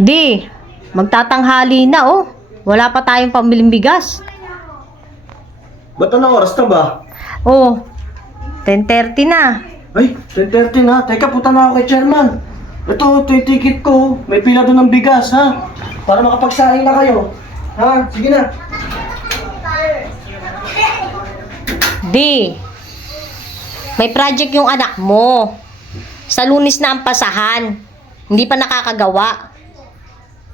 Di, magtatanghali na oh. Wala pa tayong pambiling bigas. Ba't anong oras na ba? Oh, 10:30 na. Ay, 10:30 na. Teka, punta na ako kay chairman. Ito yung ticket ko. May pila doon ng bigas, ha? Para makapagsaing na kayo. Ha? Sige na. Di, may project yung anak mo. Sa Lunes na ang pasahan. Hindi pa nakakagawa.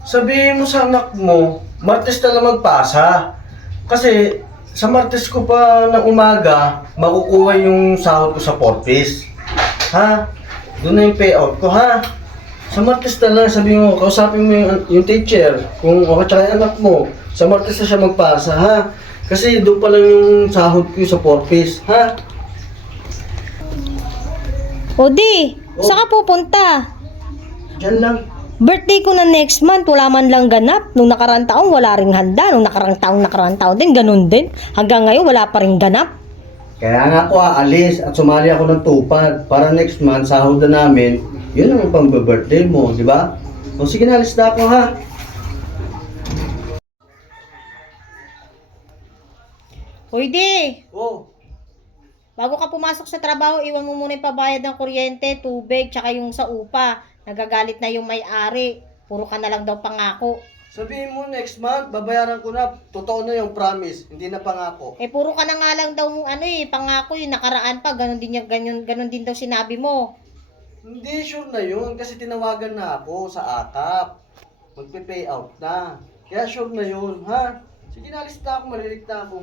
Sabihin mo sa anak mo, Martes na lang magpasa. Kasi sa Martes ko pa ng umaga, makukuha yung sahod ko sa Porpis. Ha? Doon na yung payout ko, ha? Sa Martes na lang, sabihin mo, kausapin mo yung teacher, kung o tsaka yung anak mo, sa Martes na siya magpasa, ha? Kasi doon pa lang yung sahod ko sa Porpis, ha? O di, saan ka pupunta? Diyan lang. Birthday ko na next month, wala man lang ganap. Nung nakarang taon, wala ring handa. Nung nakarang taon din, ganun din. Hanggang ngayon, wala pa ring ganap. Kaya nga ako aalis at sumali ako ng tupad para next month, sahod na namin, yun ang pang-birthday mo, di ba? O sige na, alis na ako, ha? Hoy di, Oh. bago ka pumasok sa trabaho, iwan mo muna yung pabayad ng kuryente, tubig, tsaka yung sa upa. Nagagalit na yung may-ari. Puro ka na lang daw pangako. Sabihin mo next month, babayaran ko na. Totoo na yung promise, hindi na pangako. Eh, puro ka na nga lang daw pangako yung nakaraan pa. Ganon din daw sinabi mo. Hindi, sure na yun kasi tinawagan na ako sa AKAP. Magpe-payout na. Kaya sure na yun, ha? Sige na, alis na ako, malilig na ako.